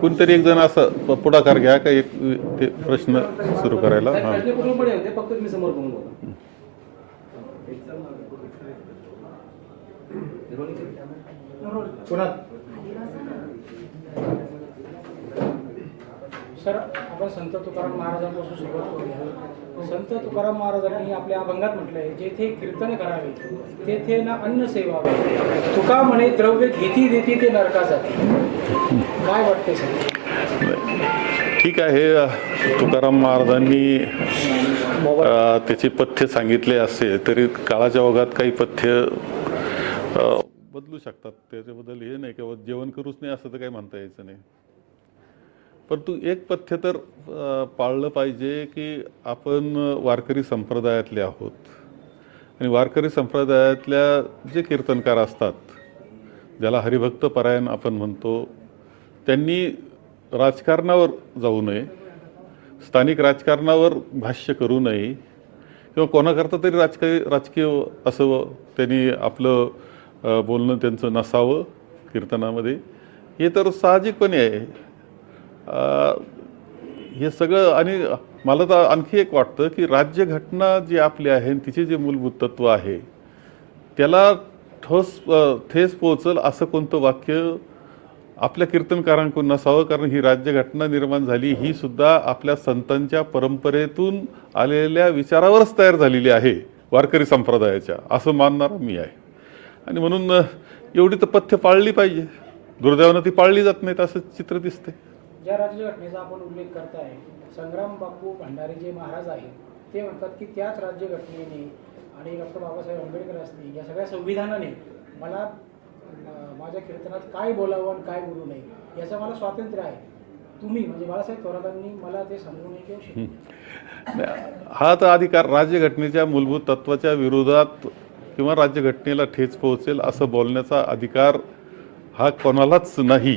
कोणतरी एक जण असं पुढाकार घ्या का एक ते प्रश्न सुरू करायला? हां. प्रश्न पूर्णपणे होते फक्त तुम्ही समोर बोलून बोला सर आपण संत तुकाराम महाराजांपासून सुरुवात करूया. संत तुकाराम महाराजांनी आपल्या अभंगात म्हटलंय जेथे कीर्तन करावे तेथे ना अन्न सेवावे. तुका म्हणे द्रव्य घेती देती ते नरका जाते. काय वाटते सर? ठीक आहे. तुकाराम महाराजांनी त्याचे पथ्य सांगितले असते तरी काळाच्या ओघात काही पथ्य बदलू शकतात. त्याच्याबद्दल हे नाही किंवा जेवण करूच नाही असं तर काही म्हणता यायचं नाही. परंतु एक पथ्य तर पाळलं पाहिजे की आपण वारकरी संप्रदायातले आहोत. आणि वारकरी संप्रदायातल्या जे कीर्तनकार असतात ज्याला हरिभक्त परायण आपण म्हणतो त्यांनी राजकारणावर जाऊ नये स्थानिक राजकारणावर भाष्य करू नये किंवा कोणाकरता तरी राजकीय राजकीय असं त्यांनी आपलं बोलणं त्यांचं नसावं कीर्तनामध्ये हे तर साहजिकपणे आहे. हे सगळं आणि मला तर आणखी एक वाटतं की राज्यघटना जी आपली आहे आणि तिचे जे मूलभूत तत्व आहे त्याला ठोस ठेस पोहोचल असं कोणतं वाक्य आपल्या कीर्तनकारांकडून नसावं? कारण ही राज्यघटना निर्माण झाली ही सुद्धा आपल्या संतांच्या परंपरेतून आलेल्या विचारावरच तयार झालेली आहे वारकरी संप्रदायाच्या असं मानणारा मी आहे. आणि म्हणून एवढी तर पथ्य पाळली पाहिजे. दुर्दैवानं ती पाळली जात नाहीत असं चित्र दिसते ज्या राज्यघटनेचा आपण उल्लेख करताय संग्राम बापू भंडारी जे महाराज आहेत ते म्हणतात की त्याच राज्यघटनेने आणि डॉक्टर बाबासाहेब आंबेडकर असतील या सगळ्या संविधानाने मला माझ्या कीर्तनात काय बोलावं आणि काय बोलू नये याचं मला स्वातंत्र्य आहे. तुम्ही म्हणजे बाळासाहेब थोरातांनी मला ते सांगू नये हा तर अधिकार राज्यघटनेच्या मूलभूत तत्वाच्या विरोधात किंवा राज्यघटनेला ठेच पोहोचेल असं बोलण्याचा अधिकार हा कोणालाच नाही.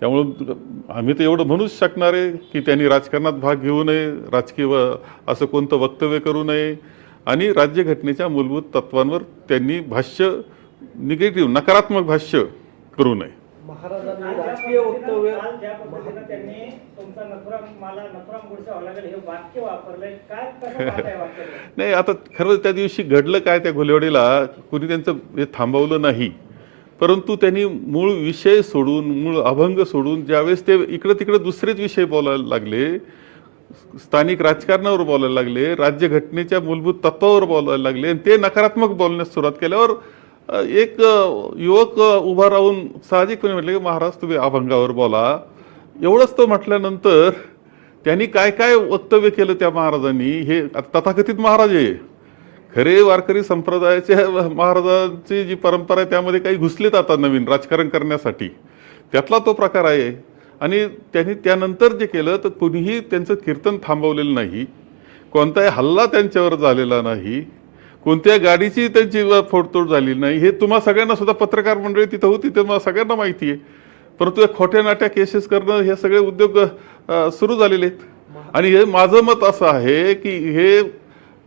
त्यामुळं आम्ही तर एवढं म्हणूच शकणार आहे की त्यांनी राजकारणात भाग घेऊ नये राजकीय व- असं कोणतं वक्तव्य करू नये. आणि राज्यघटनेच्या मूलभूत तत्वांवर त्यांनी भाष्य निगेटिव्ह नकारात्मक भाष्य करू नये. महाराजांनी राजकीय वक्तव्य हे नाही आता खरं त्या दिवशी घडलं काय त्या घोलेवाडीला? कुणी त्यांचं हे थांबवलं नाही. परंतु त्यांनी मूळ विषय सोडून मूळ अभंग सोडून ज्यावेळेस ते इकडं तिकडं दुसरेच विषय बोलायला लागले स्थानिक राजकारणावर बोलायला लागले राज्यघटनेच्या मूलभूत तत्वावर बोलायला लागले आणि ते नकारात्मक बोलण्यास सुरुवात केल्यावर एक युवक उभा राहून साहजिकपणे म्हटले की महाराज तुम्ही अभंगावर बोला. एवढंच तो म्हटल्यानंतर त्यांनी काय काय वक्तव्य केलं त्या महाराजांनी? हे तथाकथित महाराज आहे. खरे वारकरी संप्रदायाच्या महाराजांची जी परंपरा आहे त्यामध्ये काही घुसलेत आता नवीन राजकारण करण्यासाठी. त्यातला तो प्रकार आहे. आणि त्यांनी त्यानंतर जे केलं तर कुणीही त्यांचं कीर्तन थांबवलेलं नाही. कोणताही हल्ला त्यांच्यावर झालेला नाही. कोणत्या गाडीची त्यांची फोडतोड झालेली नाही. हे तुम्हा सगळ्यांना सुद्धा पत्रकार मंडळी तिथं होती ते मला सगळ्यांना माहिती आहे. परंतु या खोट्या नाट्या केसेस करणं हे सगळे उद्योग सुरू झालेले आहेत. आणि हे माझं मत असं आहे की हे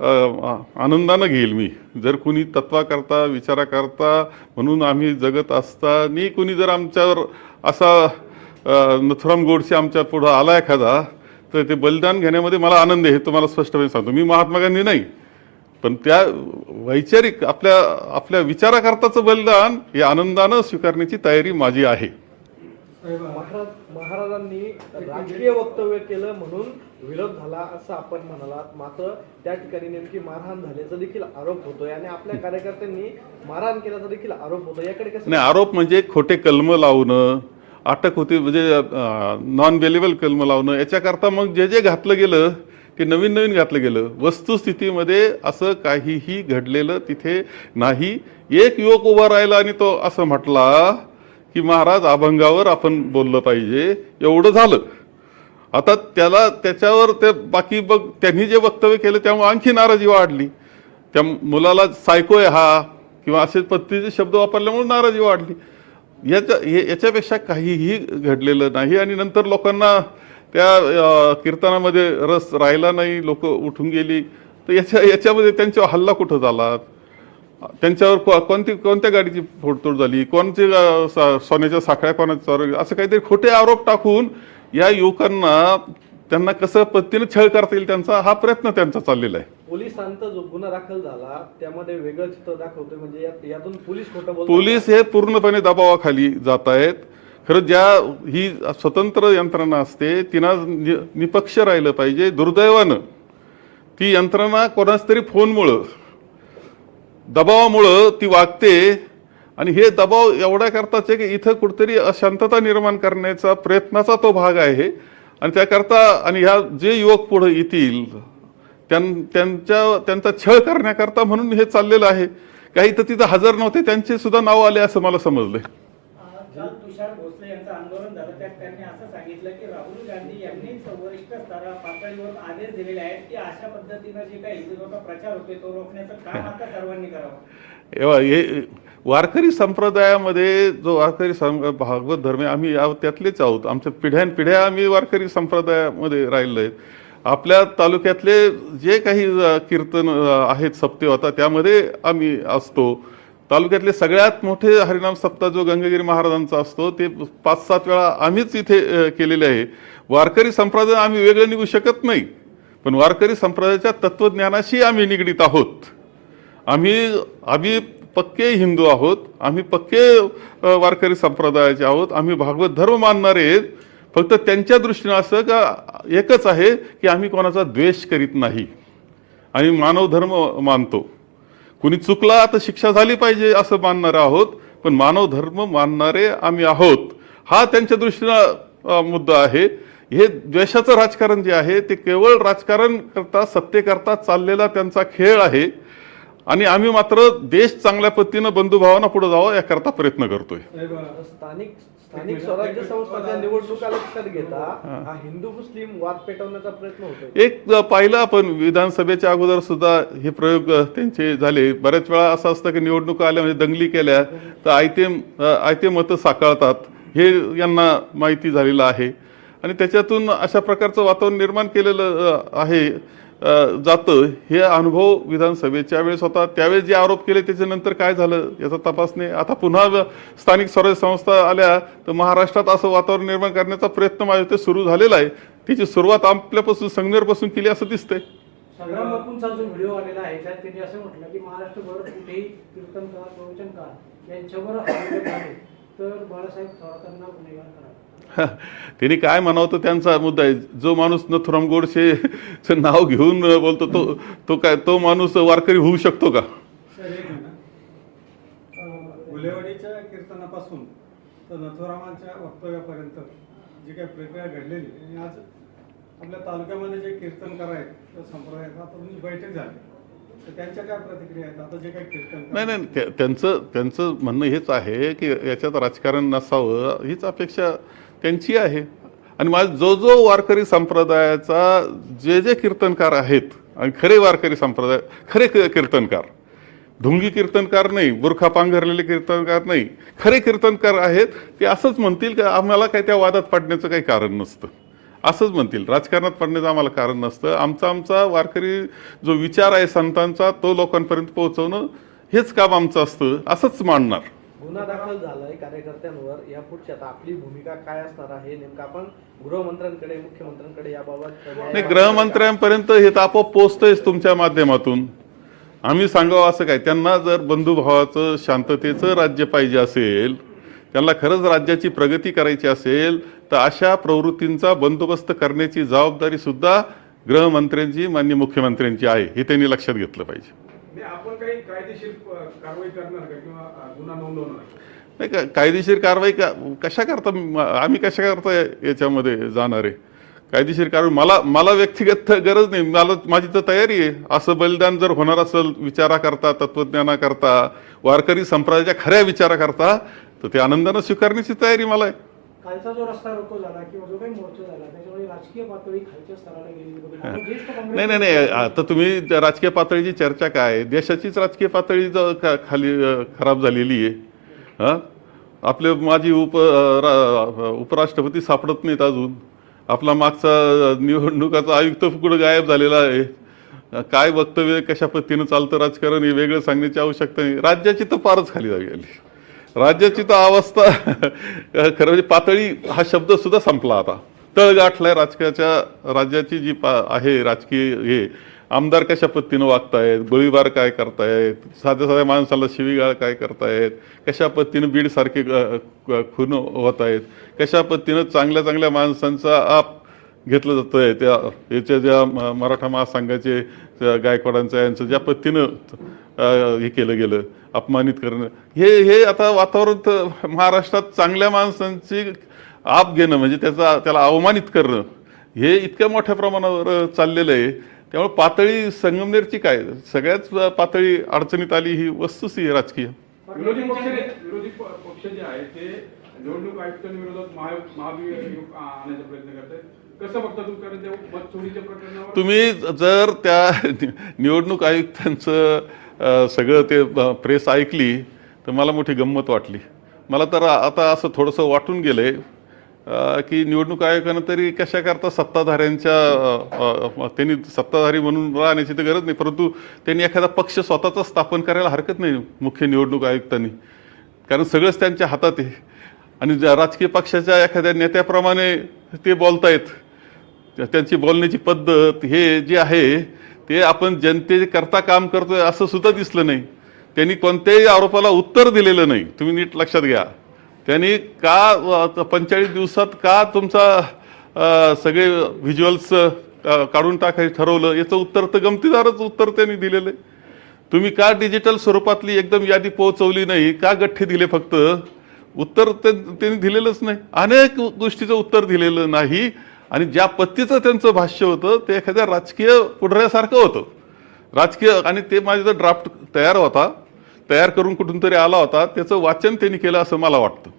आनंदानं घेईल मी. जर कुणी तत्वाकरता विचाराकरता म्हणून आम्ही जगत असताना कुणी जर आमच्यावर असा नथुराम गोडसे आमच्या पुढं आला एखादा तर ते बलिदान घेण्यामध्ये मला आनंद आहे हे तुम्हाला स्पष्टपणे सांगतो. मी महात्मा गांधी नाही पण त्या वैचारिक आपल्या आपल्या विचाराकरताचं बलिदान हे आनंदानं स्वीकारण्याची तयारी माझी आहे. महाराज महाराजांनी राजकीय वक्तव्य केलं म्हणून विरोध झाला असं आपण म्हणालात. मात्र त्या ठिकाणी नेमकी मारहाण झाल्याचा देखील आरोप होतोय आणि आपल्या कार्यकर्त्यांनी मारहाण केल्याचा देखील आरोप होतो याकडे कसं नाही आरोप म्हणजे खोटे कलम लावणं अटक होती म्हणजे नॉन वेलेबल कलम लावणं याच्याकरता मग जे जे घातलं गेलं ते नवीन नवीन घातलं गेलं. वस्तुस्थितीमध्ये असं काहीही घडलेलं तिथे नाही. एक युवक उभा राहिला आणि तो असं म्हटला की महाराज अभंगावर आपण बोललं पाहिजे. एवढं झालं. आता त्याला त्याच्यावर ते बाकी बघ त्यांनी जे वक्तव्य केलं त्यामुळे आणखी नाराजी वाढली. त्या मुलाला सायको आहे हा किंवा असे पद्धतीचे शब्द वापरल्यामुळे नाराजी वाढली. याच्या याच्यापेक्षा काहीही घडलेलं नाही आणि नंतर लोकांना त्या कीर्तनामध्ये रस राहिला नाही लोक उठून गेली. तर याच्या याच्यामध्ये त्यांच्यावर हल्ला कुठं झाला? त्यांच्यावर को- कोणती कोणत्या गाडीची फोडतोड झाली? कोणती सा- सोन्याच्या साखळ्या कोणाच्या असं काहीतरी खोटे आरोप टाकून या युवकांना त्यांना कसं पद्धतीने छळ करता येईल त्यांचा हा प्रयत्न त्यांचा चाललेला आहे. पोलिसांचा जो गुन्हा दाखल झाला त्यामध्ये वेगळं चित्र दाखवतोय म्हणजे यात- यातून पोलीस खोटं बोलतात. पोलीस हे पूर्णपणे दबावाखाली जात आहेत. खरं ज्या ही स्वतंत्र यंत्रणा असते तिना नि- निपक्ष राहिलं पाहिजे दुर्दैवानं. ती यंत्रणा कोणाच तरी फोनमुळं दबावामुळं ती वागते. आणि हे दबाव एवढ्या करताच आहे की इथं कुठेतरी अशांतता निर्माण करण्याचा प्रयत्नाचा तो भाग आहे. आणि त्याकरता आणि ह्या जे युवक पुढे येतील त्यां- त्यांच्या त्यांचा छळ करण्याकरता म्हणून हे चाललेलं आहे. काही तर तिथं हजर नव्हते त्यांचे सुद्धा नाव आले असं मला समजलंय. तुषार भोसले यांचं आंदोलन झालं त्यात त्यांनी असं सांगितलं की राहुल गांधी यांनीच वरिष्ठ स्तरा पातळीवर आदेश दिलेले आहेत की अशा पद्धतीनं जे काही हिंदुत्वाचा प्रचार होतोय तो रोखण्याचं काम आता सर्वांनी करावं. एव्हा हे वारकरी संप्रदायामध्ये जो वारकरी सं भागवत धर्म आहे, आम्ही या- त्यातलेच आहोत. आमच्या पिढ्यान पिढ्या आम्ही वारकरी संप्रदायामध्ये राहिलो आहेत. आपल्या तालुक्यातले जे काही कीर्तन आहेत सप्ते होता त्यामध्ये आम्ही असतो. तालुक्यातले सगळ्यात मोठे हरिनाम सप्ताह जो गंगागिरी महाराजांचा असतो ते पाच सात वेळा आम्हीच इथे केलेले आहे. वारकरी संप्रदाय आम्ही वेगळे निघू शकत नाही पण वारकरी संप्रदायाच्या तत्वज्ञानाशी आम्ही निगडीत आहोत. आम्ही आम्ही पक्के हिंदू आहोत आम्ही पक्के वारकरी संप्रदायाचे आहोत आम्ही भागवत धर्म मानणारे आहेत. फक्त त्यांच्या दृष्टीनं असं का एकच आहे की आम्ही कोणाचा द्वेष करीत नाही. आणि मानव धर्म मानतो. कुणी चुकला तर शिक्षा झाली पाहिजे असं मानणारे आहोत पण मानव धर्म मानणारे आम्ही आहोत. हा त्यांच्या दृष्टीनं मुद्दा आहे. हे द्वेषाचं राजकारण जे आहे ते केवळ राजकारण करता सत्तेकरता चाललेला त्यांचा खेळ आहे. आणि आम्ही मात्र देश चांगल्या पद्धतीनं बंधुभावांना पुढे जावं याकरता प्रयत्न करतोय. स्थानिक स्थानिक स्वराज्य संस्थांच्या निवडणुका लक्षात घेता हा. हिंदू मुस्लिम वाद पेटवण्याचा प्रयत्न एक पाहिलं आपण विधानसभेच्या अगोदर सुद्धा हे प्रयोग त्यांचे झाले. बऱ्याच वेळा असं असतं की निवडणुका आल्या म्हणजे दंगली केल्या तर आयते आयते मतं साकारतात हे यांना माहिती झालेलं आहे. आणि त्याच्यातून अशा प्रकारचं वातावरण निर्माण केलेलं आहे. जातं हे अनुभव विधानसभेच्या वेळेस होता त्यावेळेस जे आरोप केले त्याच्यानंतर काय झालं याचा तपास आता पुन्हा स्थानिक स्वराज्य संस्था आल्या तर महाराष्ट्रात असं वातावरण निर्माण करण्याचा प्रयत्न माझ्या ते सुरू झालेला आहे. त्याची सुरुवात आपल्यापासून संगमेरपासून केली असं दिसतंय. संग्राम बापूंचा जो व्हिडिओ आलेला आहे त्यात त्यांनी असं म्हटलं की महाराष्ट्रभर कुठेही कीर्तनकार प्रवचनकार यांच्यावर आरोप झाले तर बाळासाहेब थोरातांना गुन्हेगार करा त्यांनी काय म्हणावं तर त्यांचा मुद्दा आहे. जो माणूस नथुराम गोडसे चं नाव घेऊन बोलतो तो तो काय तो माणूस वारकरी होऊ शकतो का? कीर्तनापासून तर नथुरामांच्या वक्तव्यापर्यंत जी काही प्रक्रिया घडलेली आणि आज आपल्या तालुक्यामध्ये जे कीर्तनकार आहेत त्या संप्रदायात आता तुमची बैठक झाली. नाही नाही त्या- त्यांचं त्यांचं म्हणणं हेच आहे की याच्यात राजकारण नसावं हीच अपेक्षा त्यांची आहे. आणि माझ जो जो वारकरी संप्रदायाचा जे जे कीर्तनकार आहेत आणि खरे वारकरी संप्रदाय खरे क- कीर्तनकार. ढुंगी कीर्तनकार नाही बुरखा पांघरलेले कीर्तनकार नाही. खरे कीर्तनकार आहेत ते असंच म्हणतील की आम्हाला काही त्या वादात पडण्याचं काही कारण नसतं. असंच म्हणतील. राजकारणात पडण्याचं आम्हाला कारण नसतं. आमचा आमचा वारकरी जो विचार आहे संतांचा तो लोकांपर्यंत पोहोचवणं हेच काम आमचं असतं असंच मांडणार गुन्हा दाखल झालाय कार्यकर्त्यांवर. या पुढची आता आपली भूमिका काय असणार आहे? नेमकं आपण गृहमंत्र्यांकडे मुख्यमंत्र्यांकडे याबाबत नाही गृहमंत्र्यांपर्यंत हे तर आपोआप पोचतंयच तुमच्या माध्यमातून. आम्ही सांगावं असं काय त्यांना जर बंधुभावाचं शांततेचं राज्य पाहिजे असेल त्यांना खरंच राज्याची प्रगती करायची असेल तर अशा प्रवृत्तींचा बंदोबस्त करण्याची जबाबदारी सुद्धा गृहमंत्र्यांची मान्य मुख्यमंत्र्यांची आहे हे त्यांनी लक्षात घेतलं पाहिजे. आपण काही कायदेशीर कारवाई करणार का किंवा गुन्हा नोंदवणार नाही का कायदेशीर कारवाई का कशा करता आम्ही कशा करता याच्यामध्ये जाणार आहे? कायदेशीर कारवाई मला मला व्यक्तिगत गरज नाही. मला माझी तर तयारी आहे. असं बलिदान जर होणार असेल विचारा करता तत्वज्ञानाकरता वारकरी संप्रदायाच्या खऱ्या विचारा करता तर ते आनंदानं स्वीकारण्याची तयारी मला आहे. कालचा जो रस्ता रोको झाला किंवा जो काही मोर्चा झाला त्याच्यामुळे राजकीय पातळी खालच्या स्तराला ज्येष्ठ काँग्रेस नाही नाही नाही आता तुम्ही राजकीय पातळीची चर्चा काय देशाचीच राजकीय पातळी खाली खराब झालेली आहे हां? आपले माजी उप उपराष्ट्रपती सापडत नाहीत अजून. आपला मागचा निवडणुकाचा आयुक्त कुठं गायब झालेला आहे. काय वक्तव्य कशा पद्धतीनं चालतं राजकारण हे वेगळं सांगण्याची आवश्यकता नाही. राज्याची तर फारच खाली जावी आली राज्याची तर अवस्था खरं म्हणजे पातळी हा शब्द सुद्धा संपला आता. तळ गाठलाय राजकीयाच्या राज्याची जी पा आहे राजकीय हे आमदार कशा पद्धतीनं वागतायत गोळीबार काय करतायत साध्या साध्या माणसाला शिवीगाळ काय करतायत कशा पद्धतीनं बीडसारखे खून होत आहेत कशा पद्धतीनं चांगल्या चांगल्या माणसांचा आप घेतलं जातं आहे त्या याच्या ज्या मराठा महासंघाचे गायकवाडांचं यांचं ज्या पद्धतीनं हे केलं गेलं अपमानित करणं. हे हे आता वातावरण महाराष्ट्रात चांगल्या माणसांची आप घेणं म्हणजे त्याचा त्याला अवमानित करणं हे इतक्या मोठ्या प्रमाणावर चाललेलं आहे. त्यामुळे पातळी संगमनेरची काय? सगळ्याच पातळी अडचणीत आली ही वस्तूच ही राजकीय. विरोधी पक्ष जे आहे ते निवडणूक आयुक्तांविरोधात महा महाभियोग प्रयत्न करतात कसं बघता तुम्ही जर त्या निवडणूक आयुक्तांचं सगळं ते प्रेस ऐकली तर मला मोठी गंमत वाटली. मला तर आता असं थोडंसं वाटून गेलं आहे की निवडणूक आयोगानं तरी कशा करता सत्ताधाऱ्यांच्या त्यांनी सत्ताधारी म्हणून राहण्याची तर गरज नाही परंतु त्यांनी एखादा पक्ष स्वतःचा स्थापन करायला हरकत नाही मुख्य निवडणूक आयुक्तांनी. कारण सगळंच त्यांच्या हातात आहे. आणि ज्या राजकीय पक्षाच्या एखाद्या नेत्याप्रमाणे ते बोलतायत त्यांची बोलण्याची पद्धत हे जे आहे ते आपण जनतेकरता काम करतोय असं सुद्धा दिसलं नाही. त्यांनी कोणत्याही आरोपाला उत्तर दिलेलं नाही. तुम्ही नीट लक्षात घ्या. त्यांनी का पंचेचाळीस दिवसात का तुमचा सगळे व्हिज्युअल्स काढून टाकायचं ठरवलं याचं उत्तर तर गमतीदारच उत्तर त्यांनी दिलेलं आहे. तुम्ही का डिजिटल स्वरूपातली एकदम यादी पोहोचवली नाही? का गठ्ठे दिले फक्त? उत्तर त्यांनी दिलेलंच नाही. अनेक गोष्टीचं उत्तर दिलेलं नाही. आणि ज्या पत्तीचं त्यांचं भाष्य होतं ते एखाद्या राजकीय पुढऱ्यासारखं होतं. राजकीय आणि ते माझा ड्राफ्ट तयार होता तयार करून कुठून तरी आला होता त्याचं वाचन त्यांनी केलं असं मला वाटतं.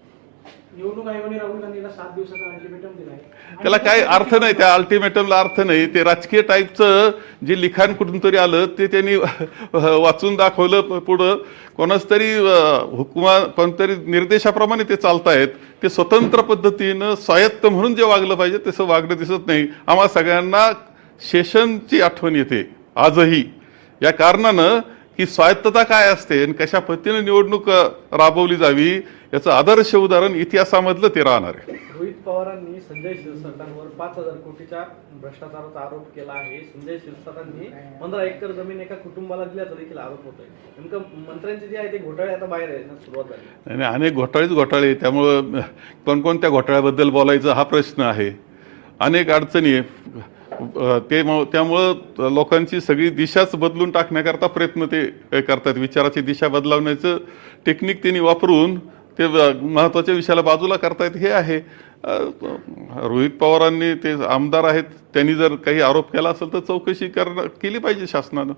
निवडणूक आयोगाने राहुल गांधीला सात दिवसाचा अल्टिमेटम दिलाय. आणि त्याला काय अर्थ नाही त्या अल्टिमेटमला अर्थ नाही. ते राजकीय टाईपचं जे लिखाण कुठून तरी आलं ते त्यांनी वाचून दाखवलं पुढं. कोणाच तरी हुकुमा कोणतरी निर्देशाप्रमाणे ते चालतायत. ते स्वतंत्र पद्धतीनं स्वायत्त म्हणून जे वागलं पाहिजे तसं वागणं दिसत नाही. आम्हा सगळ्यांना शेषनची आठवण येते. आजही. या कारणानं की स्वायत्तता काय असते आणि कशा पद्धतीनं निवडणूक राबवली जावी याचं आदर्श उदाहरण इतिहासामधलं ते राहणार आहे. रोहित पवारांनी संजय शिरसाटांवर पाच हजार कोटीच्या भ्रष्टाचाराचा आरोप केला आहे. संजय शिरसाटांनी पंधरा एकर जमीन एका कुटुंबाला दिल्याचा देखील आरोप होतोय नेमकं मंत्र्यांचे जे आहे ते घोटाळे आता बाहेर येण्यास सुरुवात झाली. आणि अनेक घोटाळेच घोटाळे त्यामुळं कोणकोणत्या घोटाळ्याबद्दल बोलायचं हा प्रश्न आहे. अनेक अडचणी आहे. ते त्यामुळं लोकांची सगळी दिशाच बदलून टाकण्याकरता प्रयत्न ते करतात. विचाराची दिशा बदलावण्याचं टेक्निक त्यांनी वापरून ते महत्त्वाच्या विषयाला बाजूला करतायत हे आहे. रोहित पवारांनी ते आमदार आहेत त्यांनी जर काही आरोप केला असेल तर चौकशी करणं केली पाहिजे शासनानं.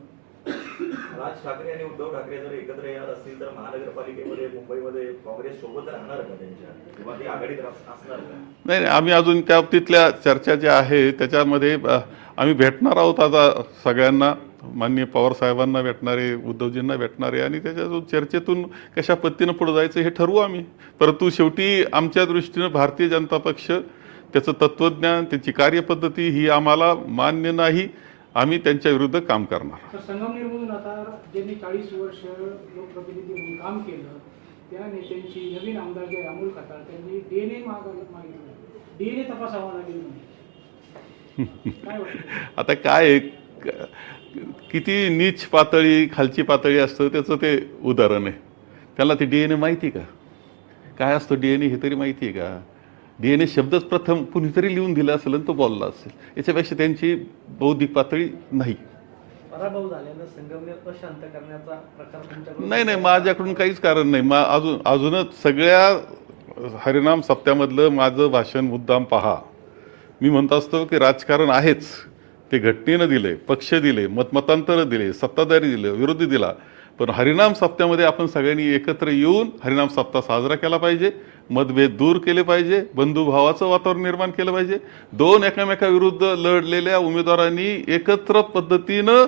राज ठाकरे आणि उद्धव ठाकरे जर एकत्र येणार असतील तर महानगरपालिकेमध्ये मुंबईमध्ये काँग्रेस सोबत राहणार का त्यांच्या? किंवा ते आघाडीत असणार का? नाही नाही, आम्ही अजून त्या तिथल्या चर्चा ज्या आहे त्याच्यामध्ये अ, आम्ही भेटणार आहोत आता सगळ्यांना माननीय पवार साहेबांना भेटणारे उद्धवजींना भेटणारे आणि त्याच्यातून चर्चेतून कशा पद्धतीनं पुढे जायचं हे ठरवू आम्ही. परंतु शेवटी आमच्या दृष्टीनं भारतीय जनता पक्ष त्याचं तत्त्वज्ञान त्याची कार्यपद्धती ही आम्हाला मान्य नाही. आम्ही त्यांच्या विरुद्ध काम करणार. संगमनेरमधून आता ज्यांनी चाळीस वर्ष लोकप्रतिनिधी म्हणून काम केलं त्या नेत्यांची नवीन आमदार जे अमोल खताळ त्यांनी डीएनए मागितलं. डीएनए तपासावा लागेल म्हणे काय वाटतं? आता काय किती नीच पातळी खालची पातळी असतं त्याचं ते उदाहरण आहे. त्याला ते डी एन ए माहिती का? काय असतो डी एन ए हे तरी माहिती आहे का? डी एन ए शब्दच प्रथम कुणीतरी लिहून दिला असेल आणि तो बोलला असेल. याच्यापेक्षा त्यांची बौद्धिक पातळी नाही. नाही नाही माझ्याकडून काहीच कारण नाही. मा अजून अजूनच सगळ्या हरिनाम सप्त्यामधलं माझं भाषण मुद्दाम पहा. मी म्हणत असतो की राजकारण आहेच. ते घटनेनं दिले पक्ष दिले मतमतांतरं दिले सत्ताधारी दिले विरोधी दिला. पण हरिनाम सप्त्यामध्ये आपण सगळ्यांनी एकत्र येऊन हरिनाम सप्ताह साजरा केला पाहिजे. मतभेद दूर केले पाहिजे बंधुभावाचं वातावरण निर्माण केलं पाहिजे. दोन एकामेकाविरुद्ध लढलेल्या उमेदवारांनी एकत्र पद्धतीनं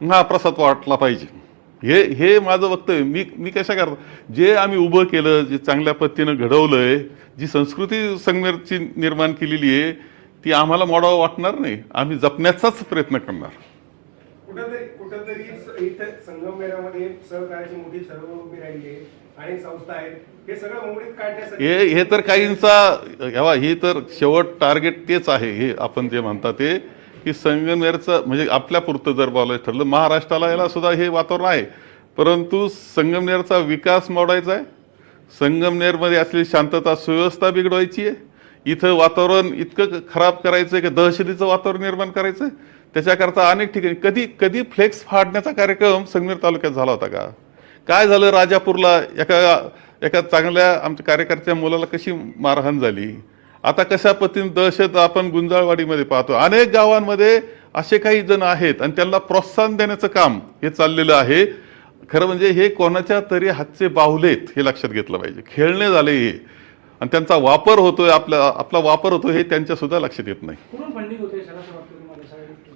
महाप्रसाद वाटला पाहिजे. हे हे माझं वक्तव्य. मी मी कशा करतो? जे आम्ही उभं केलं जे चांगल्या पद्धतीनं घडवलं आहे जी संस्कृती संगमेरची निर्माण केलेली आहे ती आम्हाला मोडावं वाटणार नाही. आम्ही जपण्याचाच प्रयत्न करणार. कुठंतरी कुठंतरी स- सहकार्याची मोठी सर्व उभी राहिली आहे. आणि संस्था आहेत. हे हे तर काहींचा हेवा ही तर शेवट टार्गेट तेच आहे हे आपण जे म्हणता ते की संगमनेरचं म्हणजे आपल्या पुरतं जर बोलायचं ठरलं महाराष्ट्राला याला सुद्धा हे वातावरण आहे. परंतु संगमनेरचा विकास मोडायचा आहे. संगमनेरमध्ये असलेली शांतता सुव्यवस्था बिघडवायची आहे. इथं वातावरण इतकं खराब करायचं आहे की दहशतीचं वातावरण निर्माण करायचं आहे त्याच्याकरता अनेक ठिकाणी कधी कधी फ्लेक्स फाडण्याचा कार्यक्रम संगमेर तालुक्यात झाला होता का? काय झालं राजापूरला? एका एका चांगल्या आमच्या कार्यकर्त्या मुलाला कशी मारहाण झाली? आता कशा पद्धतीने दहशत आपण गुंजाळवाडीमध्ये पाहतो? अनेक गावांमध्ये असे काही जण आहेत आणि त्यांना प्रोत्साहन देण्याचं काम हे चाललेलं आहे. खरं म्हणजे हे कोणाच्या तरी हातचे बाहुलेत हे लक्षात घेतलं पाहिजे. खेळणे झाले हे. आणि त्यांचा वापर होतोय आपला आपला वापर होतोय हे त्यांच्या सुद्धा लक्षात येत नाही कुठून फंडिंग होते सर असं वाटतं तुम्हाला सगळ्या गोष्टी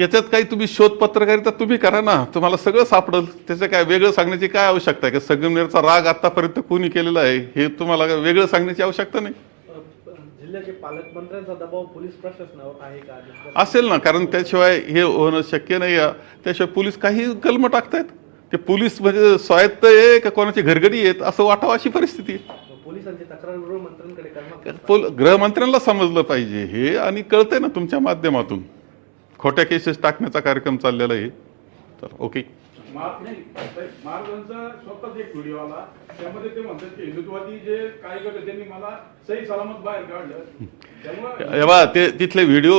याच्यात काही तुम्ही शोध पत्रकारिता तुम्ही करा ना. तुम्हाला सगळं सापडेल. त्याचं काय वेगळं सांगण्याची काय आवश्यकता आहे? की संगमनेरचा राग आतापर्यंत कोणी केलेला आहे? हे तुम्हाला वेगळं सांगण्याची आवश्यकता नाही? अ, जिल्ह्याचे पालकमंत्र्यांचा दबाव पोलीस प्रशासनावर आहे का? असेल ना. कारण त्याशिवाय हे होणं शक्य नाही. त्याशिवाय पोलीस काही कलम टाकतायत. ते पोलीस म्हणजे स्वायत्त आहे का कोणाची घरगडी आहेत? असं वाटावं अशी परिस्थिती आहे. पोलिसांची तक्रार गृहमंत्र्यांकडे गृहमंत्र्यांना समजलं पाहिजे. हे आणि कळतंय ना तुमच्या माध्यमातून. खोट्या केसेस टाकण्याचा कार्यक्रम चाललेला आहे. तर ओके मार्ग नाही मार्गांचा स्वतःच एक व्हिडिओ आला. त्यामध्ये ते म्हणतात की हिंदुत्वादी जे कार्यकर्ते त्यांनी मला सही सलामत बाहेर काढलं. त्यामुळे बा ते तिथले व्हिडिओ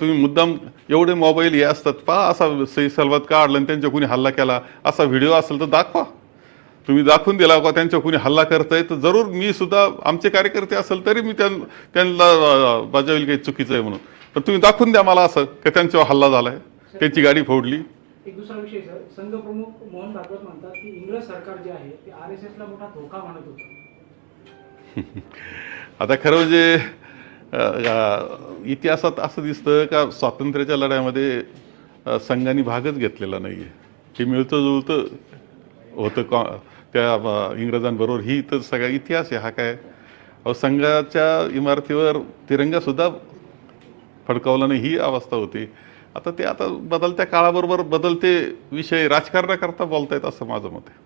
तुम्ही मुद्दाम एवढे मोबाईल हे असतात पहा असा सही सलवात काढला आणि त्यांच्या कुणी हल्ला केला. असा व्हिडिओ असेल तर दाखवा. तुम्ही दाखवून दिला का त्यांच्या कुणी हल्ला करताय तर जरूर मी सुद्धा आमचे कार्यकर्ते असेल तरी मी त्यां- त्यांना बजावेल काही चुकीचं आहे म्हणून. पण तुम्ही दाखवून द्या मला असं की त्यांच्यावर हल्ला झालाय त्यांची गाडी फोडली. एक दुसरा विषय सर. मोहन भागवत म्हणतात की इंग्रज सरकार जे आहे ते आर एस एसला मोठा धोका मानत होतं. आता खरं म्हणजे इतिहासात असं दिसतं का स्वातंत्र्याच्या लढ्यामध्ये संघाने भागच घेतलेला नाही आहे हे मिळतं जुळतं होतं. कॉ त्या इंग्रजांबरोबर ही तर सगळा इतिहास आहे. हा काय? अहो संघाच्या इमारतीवर तिरंगासुद्धा फडकावला नाही ही अवस्था होती. आता ते आता बदलत्या काळाबरोबर बदलते विषय राजकारणाकरता बोलतायत असं माझं मत आहे.